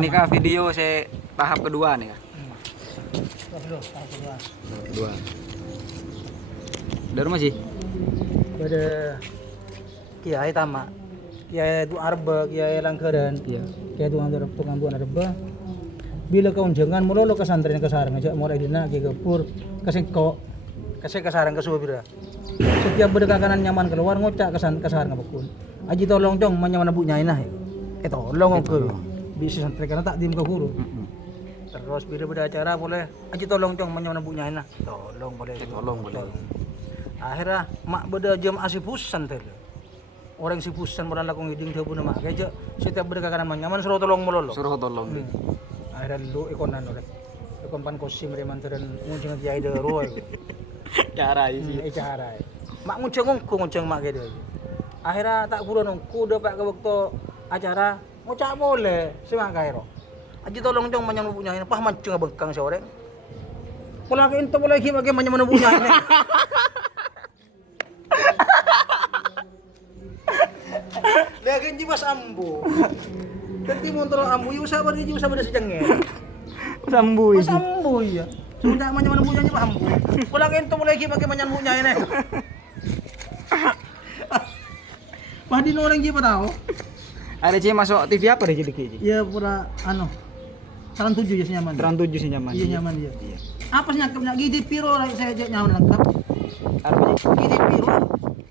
Nikah video saya tahap kedua nih ya. Tahap kedua. Kedua. Dari rumah sih? Pada kiai tamak. Kiai itu arba, kiai langgaran. Iya. Kiai itu tukang buan arba. Bila kau jangan mulai ke santren ke sarang aja mulai dina ke gapur kesengko kasih ke sarang ke subira. Setiap berdekatan nyaman keluar ngocak ke sarang ngapun. Aji tolong dong menyaman bunya inah. Tolong aku. Bisa santri karena tak dim ke guru. Terus bila acara boleh aji tolong dong menyaman bunya inah. Tolong boleh. Akhirnya mak beda jam asipusan teh. Orang sipusan beran lakong hiding dia pun mak keja setiap berdekatan nyaman suruh tolong melolo. Suruh tolong. Akhirnya lu ikonan oleh ikonpan kosim remantaran ngunceng kiai de roy. Cara sih. Cara. Mak ngunceng mak gede. Akhirnya tak kulo nong kuda pak ke waktu acara ngucak boleh semak kairo. Aji tolong dong menyang punya ini pah mancung bengkang sore. Pola ke ento boleh ki bagi menyang punya ini. Lagi jiwas ambu. Ganti motor ambu yu sabar sejengnya. Sambu ini. Sambu ya. Sudah menyang punya ini ambu. Pola ke ento boleh ki bagi menyang punya ini. Padi orang jiwa tahu. Ada sih masuk TV apa deh jadi kayak Iya pura Saran 7 ya nyaman. Saran 7 sih nyaman. Iya nyaman dia. Iya. Apa sih nyakapnya gidi piro lah saya aja nyaman lengkap. Apa sih? Gidi piro.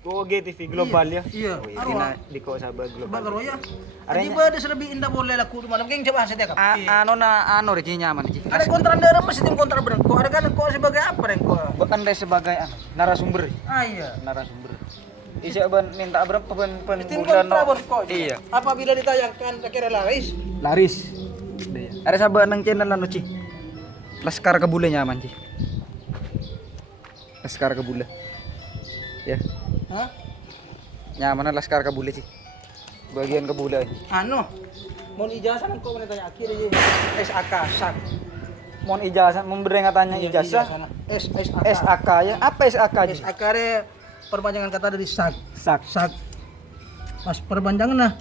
Oh GTV global ya. Iya. Dina di kok sahabat global. Bakar ya. Aji ba ada serbi indah boleh laku di malam keng coba saya dekap. Ano deh nyaman sih. Ada kontrak daerah masih tim kontrak bener. Kok ada kan kok sebagai apa deh kok? Bukan deh sebagai narasumber. Iya. Narasumber. Isa ban minta berapa ban Tim kontrak kok. Iya. Apabila ditayangkan kira laris. Ada sabar nang channel anu Ci. Laskar Kebule nyaman Ci. Laskar Kebule. Ya. Hah? Nyaman Laskar Kebule Ci. Bagian Kebule. Mau ijazah kok mau tanya akhir aja. SAK sak. Mohon ijazah memberi katanya ijazah. SAK ya. Apa SAK Ci? SAK perpanjangan kata dari sak. Mas perpanjangan lah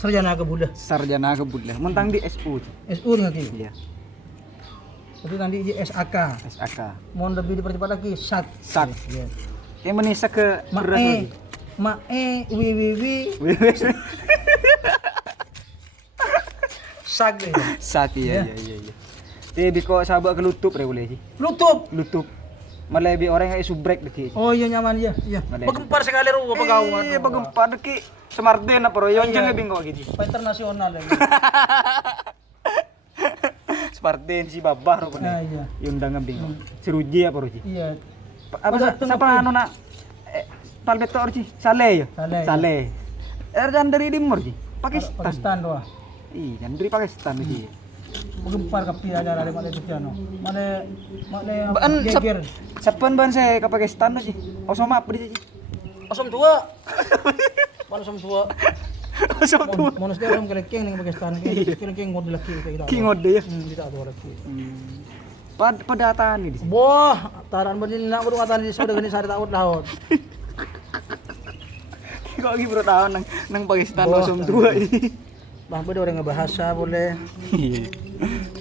sarjana kebudayaan. Mentang di SU. SU nanti. Iya. Tapi nanti di SAK. Mohon lebih dipercepat lagi sak. Iya. Kayak menisa ke wiwi. Sak deh. Sak iya. Tapi kok sahabat kelutup deh boleh sih. Lutup. Malah lebih orang kayak subrek deki. Oh iya nyaman ya. Iya. Begempar sekali ruang pegawai. Iya begempar deki. Semarden apa royon jangan bingung gitu. Internasional ya. Semarden si babah rupanya. Iya. Yundang bingung. Seruji apa ruji? Iya. Apa siapa anu nak? Palbetor sih. Saleh ya. Saleh. Erjan dari Timur sih. Pakistan doa. Iya, dari Pakistan sih. Begempar kapi aja dari mana itu piano. Mana geger. Sapan ban saya ke Pakistan sih. Osom apa di sih? Osom tua. Mana osom tua? Osom tua. Mana dia osom kelekeng ning Pakistan. Kelekeng ngode laki kita. Ki ngode ya. Tidak ada laki. Pada atan di sini. Boh, taran berdin nak burung atan di sudah gini sari tahun laut. Kok lagi bro tahun nang Pakistan osom tua ini. Bah beda orang ngebahasa boleh. Iya.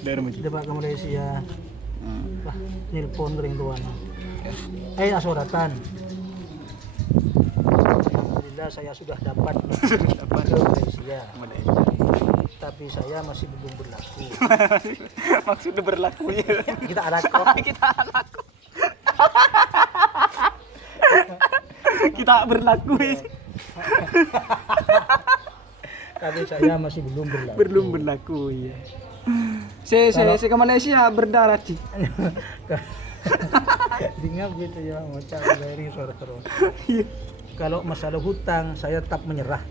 Dari mana? Debat ke Malaysia. Bah, nelpon kering tuan. Asuratan. Alhamdulillah saya sudah dapat ke Malaysia. Tapi saya masih belum berlaku. Maksudnya berlaku ya. Kita anak kok. Kita berlaku ya. Tapi saya masih belum berlaku. Ya. Saya ke Malaysia berdarat sih. Dengar gitu ya, ngocak dari suara terus. Kalau masalah hutang saya tetap menyerah.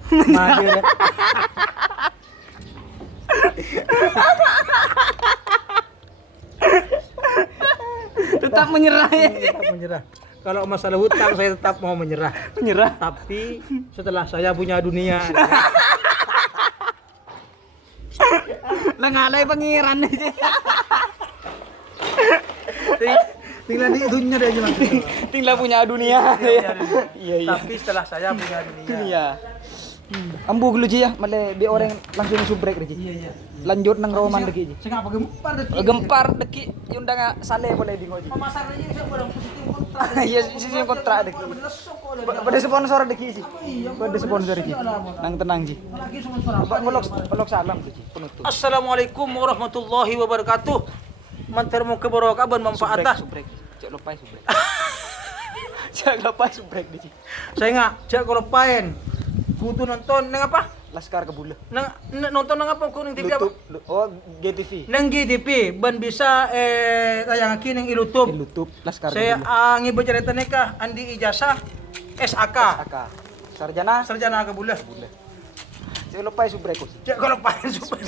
Tetap menyerah ya. Tetap menyerah. Kalau masalah hutang saya tetap mau menyerah. Tapi setelah saya punya dunia. Lengalay pangeran aja. Tinggal di dunia deh gimana? Tinggal punya dunia. Iya. Tapi setelah saya punya dunia. Ambug lu Ji ya, male bi orang langsung subrek Ji. Iya. Lanjut nang Roman deki Ji. Saya ngapa gempar deh. Gempar deki yung nga sale boleh di Ji. Pemasaran ini saya barang positif kontrak. Iya, sisi yung kontra deki. Pada sponsor deki Ji. Pada sponsor Ji. Nang tenang Ji. Lagi sponsor apa? Pelok salam Ji. Penutup. Assalamualaikum warahmatullahi wabarakatuh. Mantermu keberkahan manfaatah. Subrek. Cek lupa subrek. Cek lupa subrek Ji. Saya nggak cek kolopain. Kudu nonton nang apa? Laskar Kebula. Nonton nang apa kuning TV apa? Oh, GTV. Nang GTV ban bisa tayang aki nang ilutup. Ilutup Laskar Saya Kebula. ngibaca cerita nikah andi ijazah SAK. Sarjana Sarjana Kebula. Cek lupa subrek. Cek kolopain super.